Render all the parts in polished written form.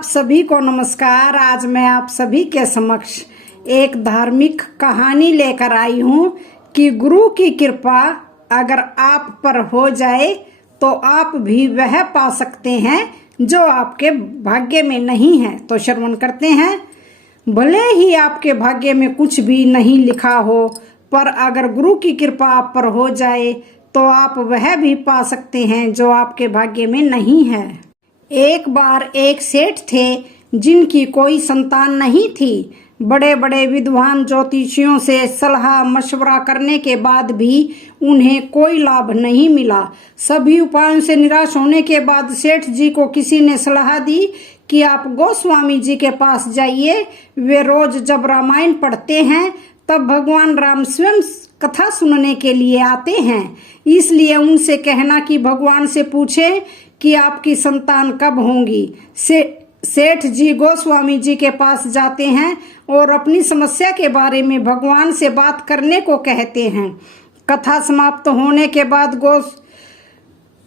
आप सभी को नमस्कार। आज मैं आप सभी के समक्ष एक धार्मिक कहानी लेकर आई हूँ कि गुरु की कृपा अगर आप पर हो जाए तो आप भी वह पा सकते हैं जो आपके भाग्य में नहीं है। तो श्रवण करते हैं। भले ही आपके भाग्य में कुछ भी नहीं लिखा हो, पर अगर गुरु की कृपा आप पर हो जाए तो आप वह भी पा सकते हैं जो आपके भाग्य में नहीं है। एक बार एक सेठ थे जिनकी कोई संतान नहीं थी। बड़े बड़े विद्वान ज्योतिषियों से सलाह मशवरा करने के बाद भी उन्हें कोई लाभ नहीं मिला। सभी उपायों से निराश होने के बाद सेठ जी को किसी ने सलाह दी कि आप गोस्वामी जी के पास जाइए। वे रोज जब रामायण पढ़ते हैं तब भगवान राम स्वयं कथा सुनने के लिए आते हैं, इसलिए उनसे कहना कि भगवान से पूछे कि आपकी संतान कब होंगी। सेठ जी गोस्वामी जी के पास जाते हैं और अपनी समस्या के बारे में भगवान से बात करने को कहते हैं। कथा समाप्त होने के बाद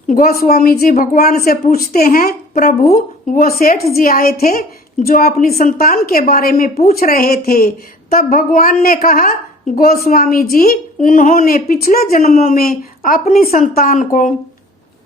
गोस्वामी जी भगवान से पूछते हैं, प्रभु वो सेठ जी आए थे जो अपनी संतान के बारे में पूछ रहे थे। तब भगवान ने कहा, गोस्वामी जी उन्होंने पिछले जन्मों में अपनी संतान को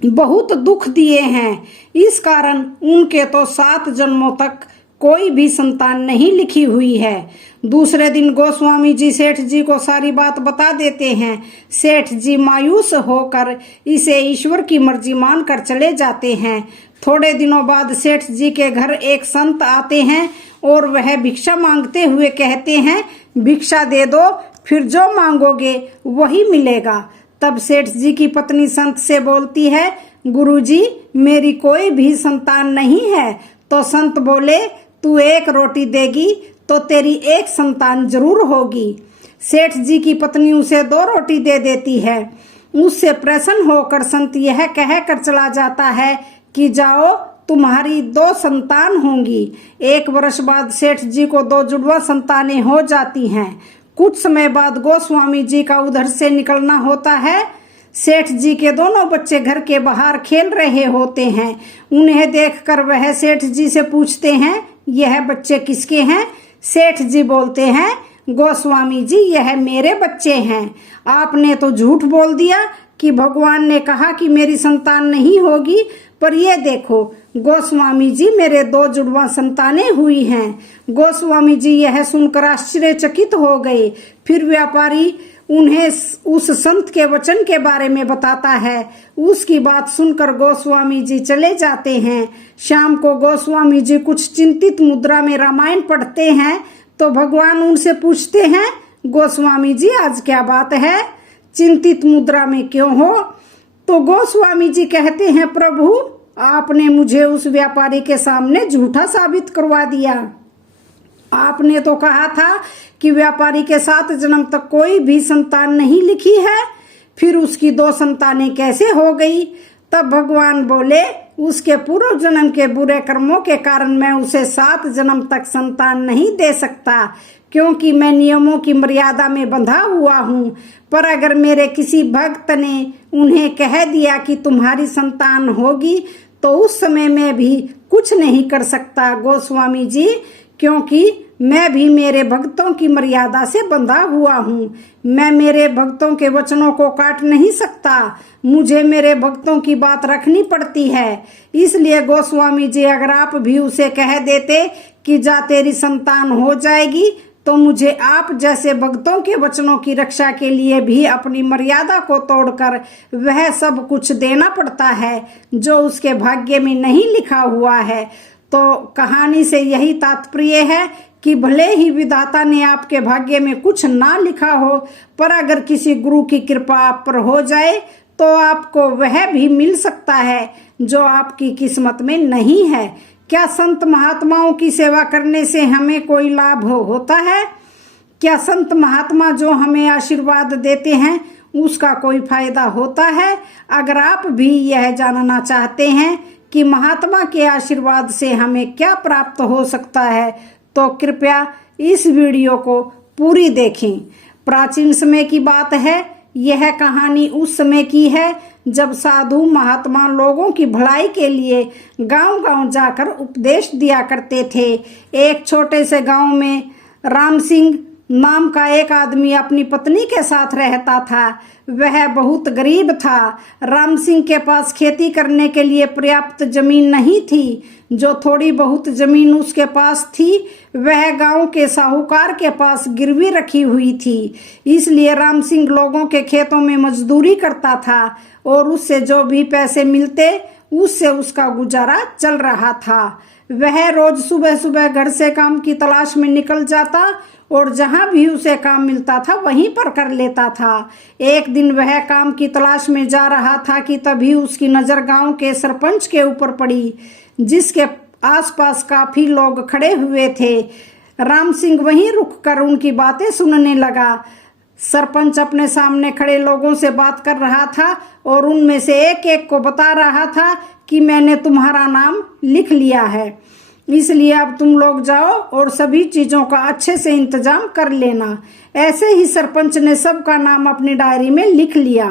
बहुत दुख दिए हैं, इस कारण उनके तो 7 जन्मों तक कोई भी संतान नहीं लिखी हुई है। दूसरे दिन गोस्वामी जी सेठ जी को सारी बात बता देते हैं। सेठ जी मायूस होकर इसे ईश्वर की मर्जी मानकर चले जाते हैं। थोड़े दिनों बाद सेठ जी के घर एक संत आते हैं और वह भिक्षा मांगते हुए कहते हैं, भिक्षा दे दो, फिर जो मांगोगे वही मिलेगा। तब सेठ जी की पत्नी संत से बोलती है, गुरुजी मेरी कोई भी संतान नहीं है। तो संत बोले, तू 1 रोटी देगी तो तेरी 1 संतान जरूर होगी। सेठ जी की पत्नी उसे 2 रोटी दे देती है। उससे प्रसन्न होकर संत यह कहकर चला जाता है कि जाओ तुम्हारी 2 संतान होंगी। 1 वर्ष बाद सेठ जी को 2 जुड़वा संतानें हो जाती हैं। कुछ समय बाद गोस्वामी जी का उधर से निकलना होता है। सेठ जी के दोनों बच्चे घर के बाहर खेल रहे होते हैं। उन्हें देखकर वह सेठ जी से पूछते हैं, यह बच्चे किसके हैं? सेठ जी बोलते हैं, गोस्वामी जी यह मेरे बच्चे हैं। आपने तो झूठ बोल दिया कि भगवान ने कहा कि मेरी संतान नहीं होगी, पर यह देखो गोस्वामी जी मेरे 2 जुड़वा संतानें हुई हैं। गोस्वामी जी यह सुनकर आश्चर्यचकित हो गए। फिर व्यापारी उन्हें उस संत के वचन के बारे में बताता है। उसकी बात सुनकर गोस्वामी जी चले जाते हैं। शाम को गोस्वामी जी कुछ चिंतित मुद्रा में रामायण पढ़ते हैं तो भगवान उनसे पूछते हैं, गोस्वामी जी आज क्या बात है, चिंतित मुद्रा में क्यों हो? तो गोस्वामी जी कहते हैं, प्रभु आपने मुझे उस व्यापारी के सामने झूठा साबित करवा दिया। आपने तो कहा था कि व्यापारी के 7 जन्म तक कोई भी संतान नहीं लिखी है, फिर उसकी 2 संतानें कैसे हो गई? तब भगवान बोले, उसके पूर्व जन्म के बुरे कर्मों के कारण मैं उसे 7 जन्म तक संतान नहीं दे सकता, क्योंकि मैं नियमों की मर्यादा में बंधा हुआ हूँ। पर अगर मेरे किसी भक्त ने उन्हें कह दिया कि तुम्हारी संतान होगी तो उस समय मैं भी कुछ नहीं कर सकता गोस्वामी जी, क्योंकि मैं भी मेरे भक्तों की मर्यादा से बंधा हुआ हूँ। मैं मेरे भक्तों के वचनों को काट नहीं सकता, मुझे मेरे भक्तों की बात रखनी पड़ती है। इसलिए गोस्वामी जी अगर आप भी उसे कह देते कि जा तेरी संतान हो जाएगी, तो मुझे आप जैसे भक्तों के वचनों की रक्षा के लिए भी अपनी मर्यादा को तोड़कर वह सब कुछ देना पड़ता है जो उसके भाग्य में नहीं लिखा हुआ है। तो कहानी से यही तात्पर्य है कि भले ही विधाता ने आपके भाग्य में कुछ ना लिखा हो, पर अगर किसी गुरु की कृपा आप पर हो जाए तो आपको वह भी मिल सकता है जो आपकी किस्मत में नहीं है। क्या संत महात्माओं की सेवा करने से हमें कोई लाभ होता है? क्या संत महात्मा जो हमें आशीर्वाद देते हैं उसका कोई फायदा होता है? अगर आप भी यह जानना चाहते हैं कि महात्मा के आशीर्वाद से हमें क्या प्राप्त हो सकता है, तो कृपया इस वीडियो को पूरी देखें। प्राचीन समय की बात है, यह कहानी उस समय की है जब साधु महात्मा लोगों की भलाई के लिए गांव-गांव जाकर उपदेश दिया करते थे। एक छोटे से गांव में राम सिंह नाम का एक आदमी अपनी पत्नी के साथ रहता था। वह बहुत गरीब था। राम सिंह के पास खेती करने के लिए पर्याप्त जमीन नहीं थी। जो थोड़ी बहुत जमीन उसके पास थी वह गांव के साहूकार के पास गिरवी रखी हुई थी। इसलिए राम सिंह लोगों के खेतों में मजदूरी करता था और उससे जो भी पैसे मिलते उससे उसका गुजारा चल रहा था। वह रोज सुबह सुबह घर से काम की तलाश में निकल जाता और जहां भी उसे काम मिलता था वहीं पर कर लेता था। एक दिन वह काम की तलाश में जा रहा था कि तभी उसकी नजर गांव के सरपंच के ऊपर पड़ी, जिसके आसपास काफी लोग खड़े हुए थे। राम सिंह वहीं रुककर उनकी बातें सुनने लगा। सरपंच अपने सामने खड़े लोगों से बात कर रहा था और उनमें से एक एक को बता रहा था कि मैंने तुम्हारा नाम लिख लिया है, इसलिए अब तुम लोग जाओ और सभी चीजों का अच्छे से इंतजाम कर लेना। ऐसे ही सरपंच ने सबका नाम अपनी डायरी में लिख लिया।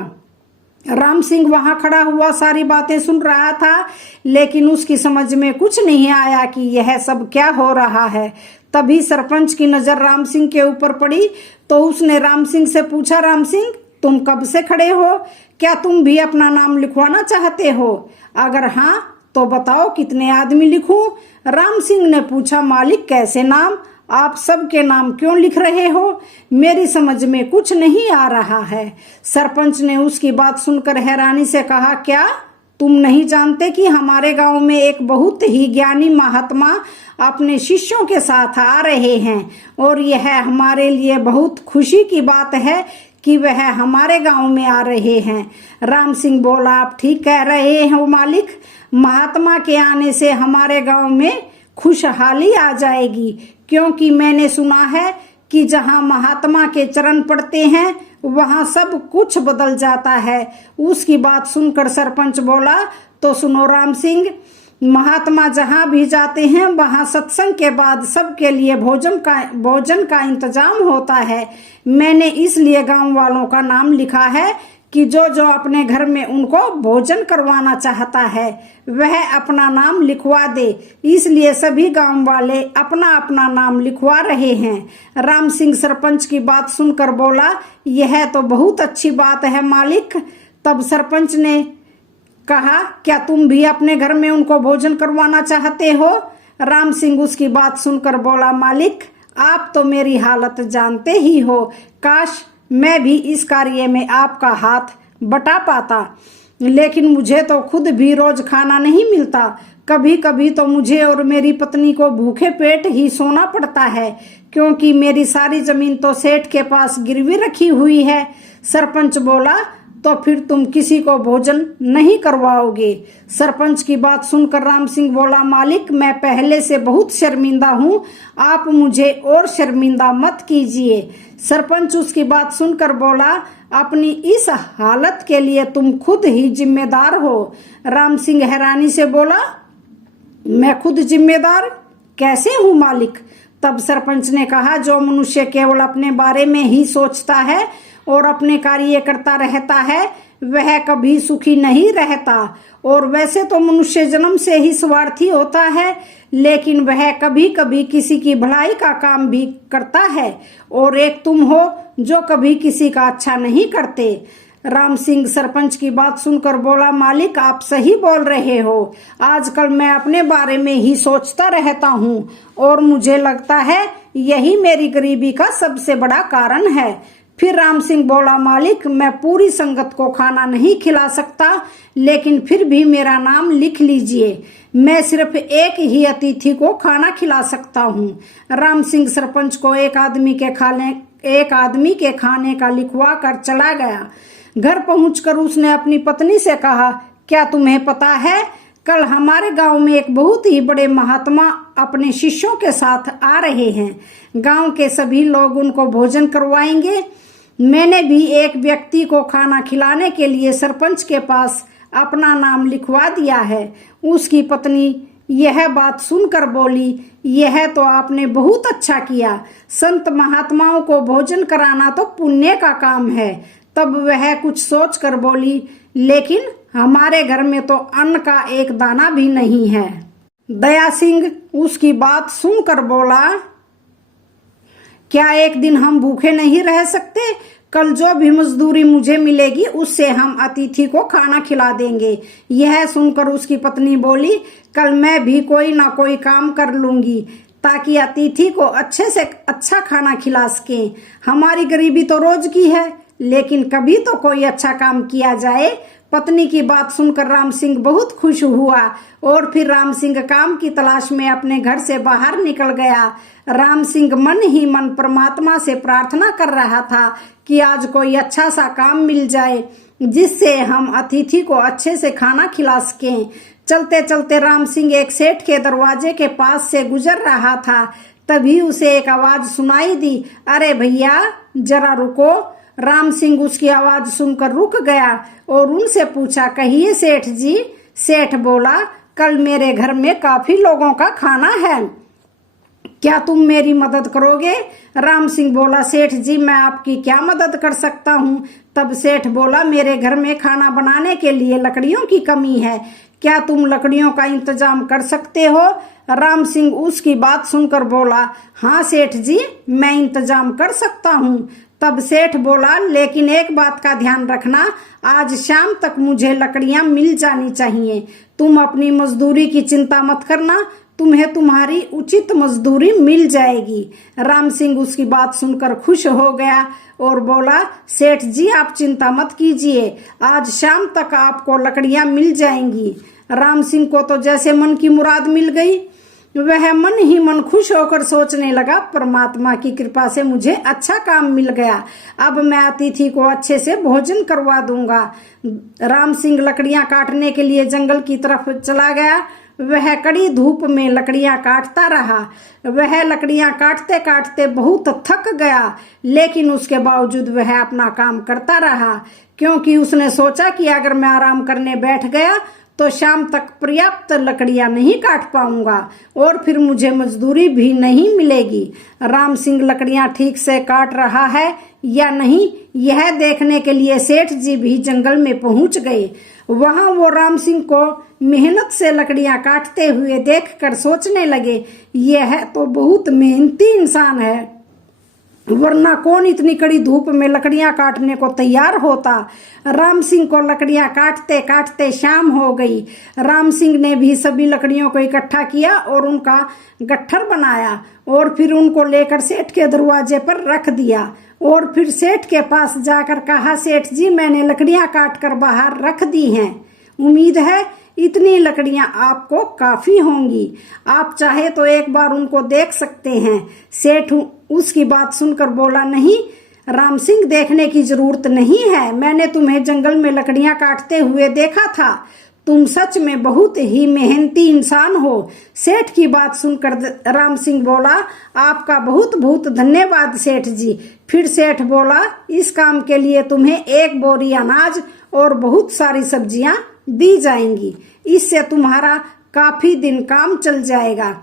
राम सिंह वहां खड़ा हुआ सारी बातें सुन रहा था, लेकिन उसकी समझ में कुछ नहीं आया कि यह सब क्या हो रहा है। तभी सरपंच की नजर राम सिंह के ऊपर पड़ी तो उसने राम सिंह से पूछा, राम सिंह तुम कब से खड़े हो? क्या तुम भी अपना नाम लिखवाना चाहते हो? अगर हाँ तो बताओ कितने आदमी लिखूं? राम सिंह ने पूछा, मालिक कैसे नाम? आप सबके नाम क्यों लिख रहे हो? मेरी समझ में कुछ नहीं आ रहा है। सरपंच ने उसकी बात सुनकर हैरानी से कहा, क्या तुम नहीं जानते कि हमारे गांव में एक बहुत ही ज्ञानी महात्मा अपने शिष्यों के साथ आ रहे हैं और यह हमारे लिए बहुत खुशी की बात है कि वह हमारे गांव में आ रहे हैं। राम सिंह बोला, आप ठीक कह रहे हो मालिक, महात्मा के आने से हमारे गांव में खुशहाली आ जाएगी, क्योंकि मैंने सुना है कि जहां महात्मा के चरण पड़ते हैं वहां सब कुछ बदल जाता है। उसकी बात सुनकर सरपंच बोला, तो सुनो राम सिंह, महात्मा जहां भी जाते हैं वहां सत्संग के बाद सबके लिए भोजन का इंतजाम होता है। मैंने इसलिए गांव वालों का नाम लिखा है कि जो जो अपने घर में उनको भोजन करवाना चाहता है वह अपना नाम लिखवा दे। इसलिए सभी गांव वाले अपना अपना नाम लिखवा रहे हैं। राम सिंह सरपंच की बात सुनकर बोला, यह तो बहुत अच्छी बात है मालिक। तब सरपंच ने कहा, क्या तुम भी अपने घर में उनको भोजन करवाना चाहते हो? राम सिंह उसकी बात सुनकर बोला, मालिक आप तो मेरी हालत जानते ही हो, काश मैं भी इस कार्य में आपका हाथ बटा पाता, लेकिन मुझे तो खुद भी रोज खाना नहीं मिलता। कभी कभी तो मुझे और मेरी पत्नी को भूखे पेट ही सोना पड़ता है, क्योंकि मेरी सारी जमीन तो सेठ के पास गिरवी रखी हुई है। सरपंच बोला, तो फिर तुम किसी को भोजन नहीं करवाओगे? सरपंच की बात सुनकर राम सिंह बोला, मालिक मैं पहले से बहुत शर्मिंदा हूँ, आप मुझे और शर्मिंदा मत कीजिए। सरपंच उसकी बात सुनकर बोला, अपनी इस हालत के लिए तुम खुद ही जिम्मेदार हो। राम सिंह हैरानी से बोला, मैं खुद जिम्मेदार कैसे हूँ मालिक? तब सरपंच ने कहा, जो मनुष्य केवल अपने बारे में ही सोचता है और अपने कार्य करता रहता है वह कभी सुखी नहीं रहता। और वैसे तो मनुष्य जन्म से ही स्वार्थी होता है, लेकिन वह कभी कभी किसी की भलाई का काम भी करता है। और एक तुम हो जो कभी किसी का अच्छा नहीं करते। राम सिंह सरपंच की बात सुनकर बोला, मालिक आप सही बोल रहे हो। आजकल मैं अपने बारे में ही सोचता रहता हूँ और मुझे लगता है यही मेरी गरीबी का सबसे बड़ा कारण है। फिर राम सिंह बोला, मालिक मैं पूरी संगत को खाना नहीं खिला सकता, लेकिन फिर भी मेरा नाम लिख लीजिए। मैं सिर्फ एक ही अतिथि को खाना खिला सकता हूँ। राम सिंह सरपंच को एक आदमी के खाने का लिखवा कर चला गया। घर पहुंचकर उसने अपनी पत्नी से कहा, क्या तुम्हें पता है कल हमारे गांव में एक बहुत ही बड़े महात्मा अपने शिष्यों के साथ आ रहे हैं। गांव के सभी लोग उनको भोजन करवाएंगे। मैंने भी एक व्यक्ति को खाना खिलाने के लिए सरपंच के पास अपना नाम लिखवा दिया है। उसकी पत्नी यह बात सुनकर बोली, यह तो आपने बहुत अच्छा किया। संत महात्माओं को भोजन कराना तो पुण्य का काम है। तब वह कुछ सोच कर बोली, लेकिन हमारे घर में तो अन्न का एक दाना भी नहीं है। दया सिंह उसकी बात सुनकर बोला, क्या एक दिन हम भूखे नहीं रह सकते? कल जो भी मजदूरी मुझे मिलेगी उससे हम अतिथि को खाना खिला देंगे। यह सुनकर उसकी पत्नी बोली, कल मैं भी कोई ना कोई काम कर लूंगी ताकि अतिथि को अच्छे से अच्छा खाना खिला सके। हमारी गरीबी तो रोज की है, लेकिन कभी तो कोई अच्छा काम किया जाए। पत्नी की बात सुनकर राम सिंह बहुत खुश हुआ और फिर राम सिंह काम की तलाश में अपने घर से बाहर निकल गया। राम सिंह मन ही मन परमात्मा से प्रार्थना कर रहा था कि आज कोई अच्छा सा काम मिल जाए जिससे हम अतिथि को अच्छे से खाना खिला सकें। चलते चलते राम सिंह एक सेठ के दरवाजे के पास से गुजर रहा था। तभी उसे एक आवाज सुनाई दी, अरे भैया जरा रुको। राम सिंह उसकी आवाज सुनकर रुक गया और उनसे पूछा, कहिए सेठ जी। सेठ बोला, कल मेरे घर में काफी लोगों का खाना है, क्या तुम मेरी मदद करोगे? राम सिंह बोला, सेठ जी मैं आपकी क्या मदद कर सकता हूँ? तब सेठ बोला, मेरे घर में खाना बनाने के लिए लकड़ियों की कमी है, क्या तुम लकड़ियों का इंतजाम कर सकते हो? राम सिंह उसकी बात सुनकर बोला, हाँ सेठ जी मैं इंतजाम कर सकता हूँ। तब सेठ बोला, लेकिन एक बात का ध्यान रखना, आज शाम तक मुझे लकड़ियां मिल जानी चाहिए। तुम अपनी मजदूरी की चिंता मत करना, तुम्हें तुम्हारी उचित मजदूरी मिल जाएगी। राम सिंह उसकी बात सुनकर खुश हो गया और बोला, सेठ जी आप चिंता मत कीजिए, आज शाम तक आपको लकड़ियां मिल जाएंगी। राम सिंह को तो जैसे मन की मुराद मिल गई। वह मन ही मन खुश होकर सोचने लगा, परमात्मा की कृपा से मुझे अच्छा काम मिल गया, अब मैं अतिथि को अच्छे से भोजन करवा दूंगा। राम सिंह लकड़ियां काटने के लिए जंगल की तरफ चला गया। वह कड़ी धूप में लकड़ियां काटता रहा। वह लकड़ियां काटते काटते बहुत थक गया, लेकिन उसके बावजूद वह अपना काम करता रहा, क्योंकि उसने सोचा कि अगर मैं आराम करने बैठ गया तो शाम तक पर्याप्त लकड़ियां नहीं काट पाऊंगा और फिर मुझे मजदूरी भी नहीं मिलेगी। राम सिंह लकड़ियां ठीक से काट रहा है या नहीं, यह देखने के लिए सेठ जी भी जंगल में पहुंच गए। वहां वो राम सिंह को मेहनत से लकड़ियां काटते हुए देखकर सोचने लगे, यह तो बहुत मेहनती इंसान है, वरना कौन इतनी कड़ी धूप में लकड़ियां काटने को तैयार होता। राम सिंह को लकड़ियां काटते काटते शाम हो गई। राम सिंह ने भी सभी लकड़ियों को इकट्ठा किया और उनका गट्ठर बनाया और फिर उनको लेकर सेठ के दरवाजे पर रख दिया और फिर सेठ के पास जाकर कहा, सेठ जी मैंने लकड़ियां काट कर बाहर रख दी हैं, उम्मीद है इतनी लकड़ियां आपको काफी होंगी, आप चाहे तो एक बार उनको देख सकते हैं। सेठ उसकी बात सुनकर बोला, नहीं राम सिंह देखने की जरूरत नहीं है, मैंने तुम्हें जंगल में लकड़ियां काटते हुए देखा था, तुम सच में बहुत ही मेहनती इंसान हो। सेठ की बात सुनकर राम सिंह बोला, आपका बहुत बहुत धन्यवाद सेठ जी। फिर सेठ बोला, इस काम के लिए तुम्हें 1 बोरी अनाज और बहुत सारी सब्जियां दी जाएंगी, इससे तुम्हारा काफी दिन काम चल जाएगा।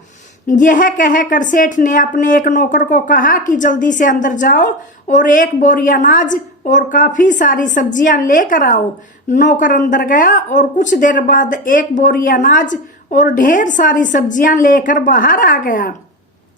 यह कहकर सेठ ने अपने एक नौकर को कहा कि जल्दी से अंदर जाओ और 1 बोरी अनाज और काफी सारी सब्जियां लेकर आओ। नौकर अंदर गया और कुछ देर बाद 1 बोरी अनाज और ढेर सारी सब्जियां लेकर बाहर आ गया।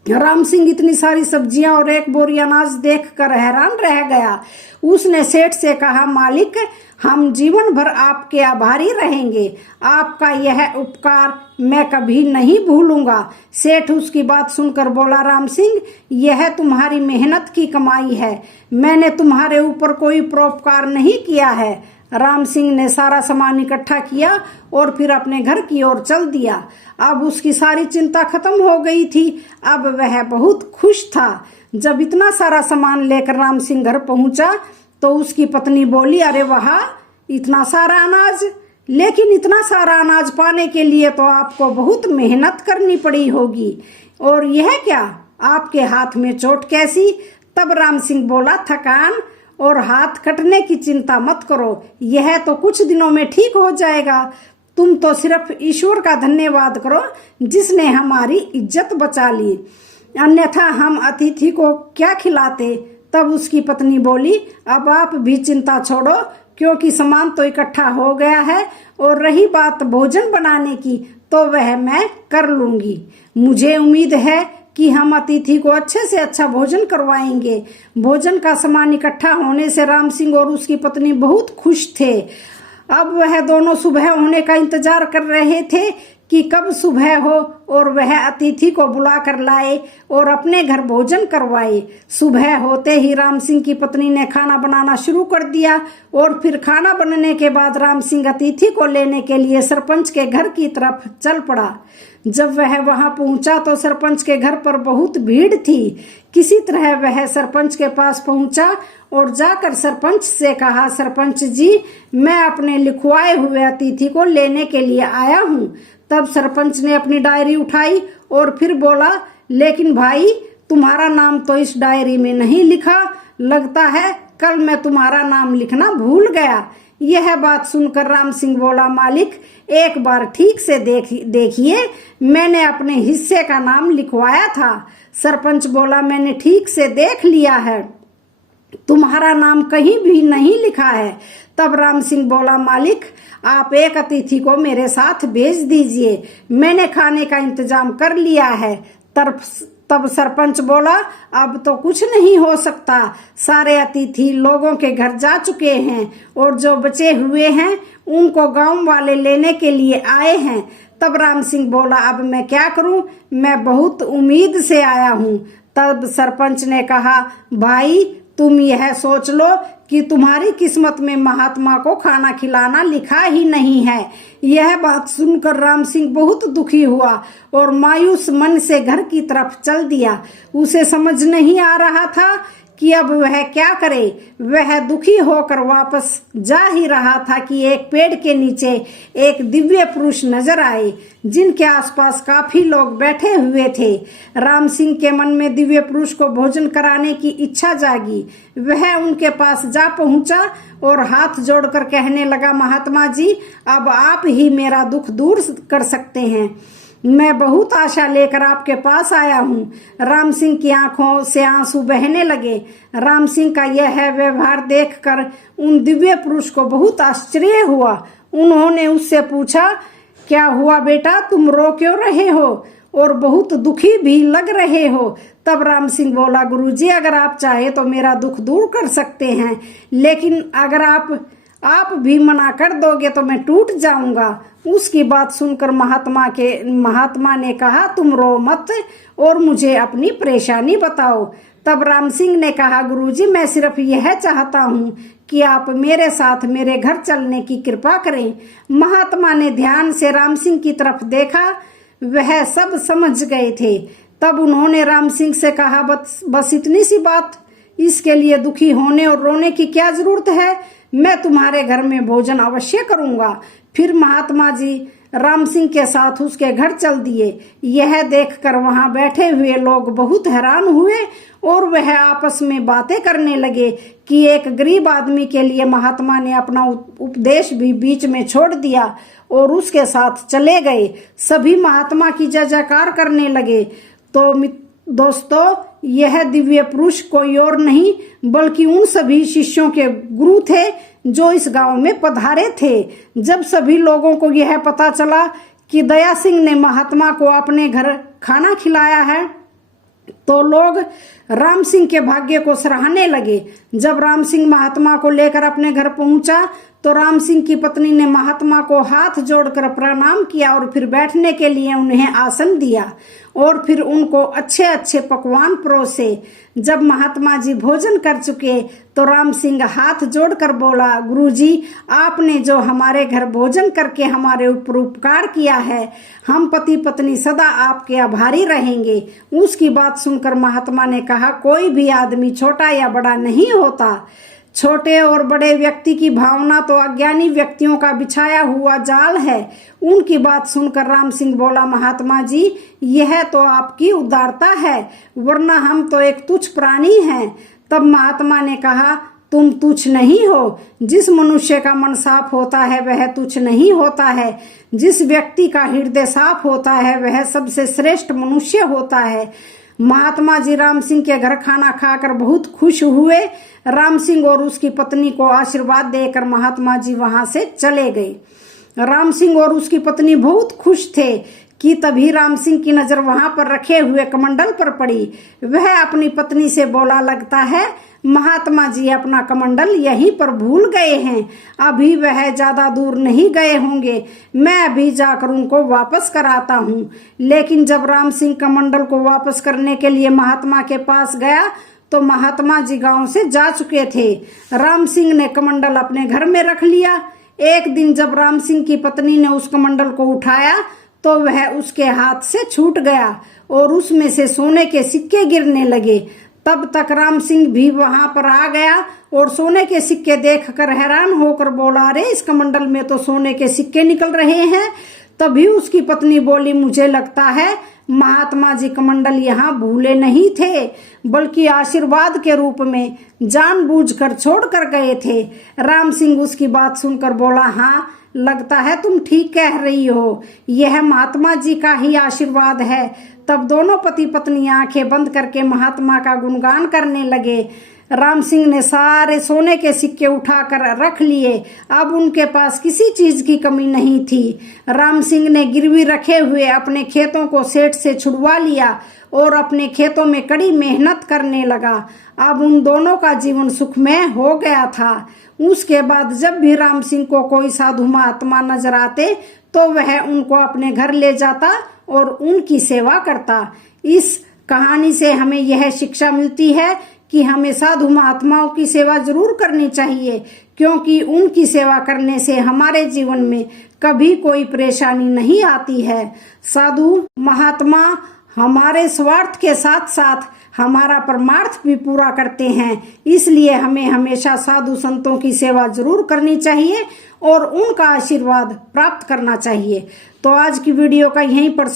राम सिंह इतनी सारी सब्जियां और 1 बोरी अनाज देखकर हैरान रह गया। उसने सेठ से कहा, मालिक हम जीवन भर आपके आभारी रहेंगे, आपका यह उपकार मैं कभी नहीं भूलूंगा। सेठ उसकी बात सुनकर बोला, राम सिंह यह तुम्हारी मेहनत की कमाई है, मैंने तुम्हारे ऊपर कोई परोपकार नहीं किया है। राम सिंह ने सारा सामान इकट्ठा किया और फिर अपने घर की ओर चल दिया। अब उसकी सारी चिंता खत्म हो गई थी, अब वह बहुत खुश था। जब इतना सारा सामान लेकर राम सिंह घर पहुंचा तो उसकी पत्नी बोली, अरे वाह इतना सारा अनाज, लेकिन इतना सारा अनाज पाने के लिए तो आपको बहुत मेहनत करनी पड़ी होगी, और यह क्या आपके हाथ में चोट कैसी? तब राम सिंह बोला, थकान और हाथ कटने की चिंता मत करो, यह तो कुछ दिनों में ठीक हो जाएगा, तुम तो सिर्फ ईश्वर का धन्यवाद करो जिसने हमारी इज्जत बचा ली, अन्यथा हम अतिथि को क्या खिलाते। तब उसकी पत्नी बोली, अब आप भी चिंता छोड़ो, क्योंकि सामान तो इकट्ठा हो गया है, और रही बात भोजन बनाने की तो वह मैं कर लूंगी। मुझे उम्मीद है कि हम अतिथि को अच्छे से अच्छा भोजन करवाएंगे। भोजन का सामान इकट्ठा होने से राम सिंह और उसकी पत्नी बहुत खुश थे। अब वह दोनों सुबह होने का इंतजार कर रहे थे कि कब सुबह हो और वह अतिथि को बुला कर लाए और अपने घर भोजन करवाए। सुबह होते ही राम सिंह की पत्नी ने खाना बनाना शुरू कर दिया, और फिर खाना बनने के बाद राम सिंह अतिथि को लेने के लिए सरपंच के घर की तरफ चल पड़ा। जब वह वहां पहुंचा तो सरपंच के घर पर बहुत भीड़ थी। किसी तरह वह सरपंच के पास पहुंचा और जाकर सरपंच से कहा, सरपंच जी, मैं अपने लिखवाए हुए अतिथि को लेने के लिए आया हूं। तब सरपंच ने अपनी डायरी उठाई और फिर बोला, लेकिन भाई, तुम्हारा नाम तो इस डायरी में नहीं लिखा। लगता है कल मैं तुम्हारा नाम लिखना भूल गया। यह बात सुनकर राम सिंह बोला, मालिक, एक बार ठीक से देखिए, मैंने अपने हिस्से का नाम लिखवाया था। सरपंच बोला, मैंने ठीक से देख लिया है, तुम्हारा नाम कहीं भी नहीं लिखा है। तब राम सिंह बोला, मालिक, आप एक अतिथि को मेरे साथ भेज दीजिए, मैंने खाने का इंतजाम कर लिया है। तब सरपंच बोला, अब तो कुछ नहीं हो सकता, सारे अतिथि लोगों के घर जा चुके हैं और जो बचे हुए हैं उनको गांव वाले लेने के लिए आए हैं। तब राम सिंह बोला, अब मैं क्या करूं, मैं बहुत उम्मीद से आया हूं। तब सरपंच ने कहा, भाई, तुम यह सोच लो कि तुम्हारी किस्मत में महात्मा को खाना खिलाना लिखा ही नहीं है। यह बात सुनकर राम सिंह बहुत दुखी हुआ और मायूस मन से घर की तरफ चल दिया। उसे समझ नहीं आ रहा था कि अब वह क्या करे। वह दुखी होकर वापस जा ही रहा था कि एक पेड़ के नीचे एक दिव्य पुरुष नजर आए, जिनके आसपास काफी लोग बैठे हुए थे। राम सिंह के मन में दिव्य पुरुष को भोजन कराने की इच्छा जागी। वह उनके पास जा पहुंचा और हाथ जोड़कर कहने लगा, महात्मा जी, अब आप ही मेरा दुख दूर कर सकते हैं। मैं बहुत आशा लेकर आपके पास आया हूँ। राम सिंह की आंखों से आंसू बहने लगे। राम सिंह का यह व्यवहार देखकर उन दिव्य पुरुष को बहुत आश्चर्य हुआ। उन्होंने उससे पूछा, क्या हुआ बेटा, तुम रो क्यों रहे हो और बहुत दुखी भी लग रहे हो? तब राम सिंह बोला, गुरुजी, अगर आप चाहे तो मेरा दुख दूर कर सकते हैं, लेकिन अगर आप भी मना कर दोगे तो मैं टूट जाऊंगा। उसकी बात सुनकर महात्मा ने कहा, तुम रो मत और मुझे अपनी परेशानी बताओ। तब राम सिंह ने कहा, गुरुजी, मैं सिर्फ यह चाहता हूँ कि आप मेरे साथ मेरे घर चलने की कृपा करें। महात्मा ने ध्यान से राम सिंह की तरफ देखा, वह सब समझ गए थे। तब उन्होंने राम सिंह से कहा, बस इतनी सी बात, इसके लिए दुखी होने और रोने की क्या जरूरत है, मैं तुम्हारे घर में भोजन अवश्य करूंगा। फिर महात्मा जी राम सिंह के साथ उसके घर चल दिए। यह देखकर वहां बैठे हुए लोग बहुत हैरान हुए और वह आपस में बातें करने लगे कि एक गरीब आदमी के लिए महात्मा ने अपना उपदेश भी बीच में छोड़ दिया और उसके साथ चले गए। सभी महात्मा की जय जयकार करने लगे। तो दोस्तों, यह दिव्य पुरुष कोई और नहीं बल्कि उन सभी शिष्यों के गुरु थे जो इस गांव में पधारे थे। जब सभी लोगों को यह पता चला कि दया सिंह ने महात्मा को अपने घर खाना खिलाया है तो लोग राम सिंह के भाग्य को सराहने लगे। जब राम सिंह महात्मा को लेकर अपने घर पहुंचा तो राम सिंह की पत्नी ने महात्मा को हाथ जोड़कर प्रणाम किया और फिर बैठने के लिए उन्हें आसन दिया और फिर उनको अच्छे अच्छे पकवान परोसे। जब महात्मा जी भोजन कर चुके तो राम सिंह हाथ जोड़कर बोला, गुरुजी, आपने जो हमारे घर भोजन करके हमारे ऊपर उपकार किया है, हम पति पत्नी सदा आपके आभारी रहेंगे। उसकी बात सुनकर महात्मा ने कहा, कोई भी आदमी छोटा या बड़ा नहीं होता। छोटे और बड़े व्यक्ति की भावना तो अज्ञानी व्यक्तियों का बिछाया हुआ जाल है। उनकी बात सुनकर राम सिंह बोला, महात्मा जी, यह तो आपकी उदारता है, वरना हम तो एक तुच्छ प्राणी हैं। तब महात्मा ने कहा, तुम तुच्छ नहीं हो। जिस मनुष्य का मन साफ होता है वह तुच्छ नहीं होता है। जिस व्यक्ति का हृदय साफ होता है वह सबसे श्रेष्ठ मनुष्य होता है। महात्मा जी राम सिंह के घर खाना खाकर बहुत खुश हुए। राम सिंह और उसकी पत्नी को आशीर्वाद देकर महात्मा जी वहां से चले गए। राम सिंह और उसकी पत्नी बहुत खुश थे कि तभी राम सिंह की नजर वहां पर रखे हुए कमंडल पर पड़ी। वह अपनी पत्नी से बोला, लगता है महात्मा जी अपना कमंडल यहीं पर भूल गए हैं, अभी वह ज्यादा दूर नहीं गए होंगे, मैं अभी जाकर उनको वापस कराता हूँ। लेकिन जब राम सिंह कमंडल को वापस करने के लिए महात्मा के पास गया तो महात्मा जी गांव से जा चुके थे। राम सिंह ने कमंडल अपने घर में रख लिया। एक दिन जब राम सिंह की पत्नी ने उस कमंडल को उठाया तो वह उसके हाथ से छूट गया और उसमें से सोने के सिक्के गिरने लगे। तब तक राम सिंह भी वहां पर आ गया और सोने के सिक्के देखकर हैरान होकर बोला, अरे इस कमंडल में तो सोने के सिक्के निकल रहे हैं। तभी उसकी पत्नी बोली, मुझे लगता है महात्मा जी कमंडल यहाँ भूले नहीं थे, बल्कि आशीर्वाद के रूप में जानबूझकर छोड़कर गए थे। राम सिंह उसकी बात सुनकर बोला, हाँ लगता है तुम ठीक कह रही हो, यह महात्मा जी का ही आशीर्वाद है। तब दोनों पति पत्नी आंखें बंद करके महात्मा का गुणगान करने लगे। राम सिंह ने सारे सोने के सिक्के उठाकर रख लिए। अब उनके पास किसी चीज की कमी नहीं थी। राम सिंह ने गिरवी रखे हुए अपने खेतों को सेठ से छुड़वा लिया और अपने खेतों में कड़ी मेहनत करने लगा। अब उन दोनों का जीवन सुखमय हो गया था। उसके बाद जब भी राम सिंह को कोई साधु महात्मा नजर आते तो वह उनको अपने घर ले जाता और उनकी सेवा करता। इस कहानी से हमें यह शिक्षा मिलती है कि हमें साधु महात्माओं की सेवा जरूर करनी चाहिए, क्योंकि उनकी सेवा करने से हमारे जीवन में कभी कोई परेशानी नहीं आती है। साधु महात्मा हमारे स्वार्थ के साथ साथ हमारा परमार्थ भी पूरा करते हैं, इसलिए हमें हमेशा साधु संतों की सेवा जरूर करनी चाहिए और उनका आशीर्वाद प्राप्त करना चाहिए। तो आज की वीडियो का यहीं पर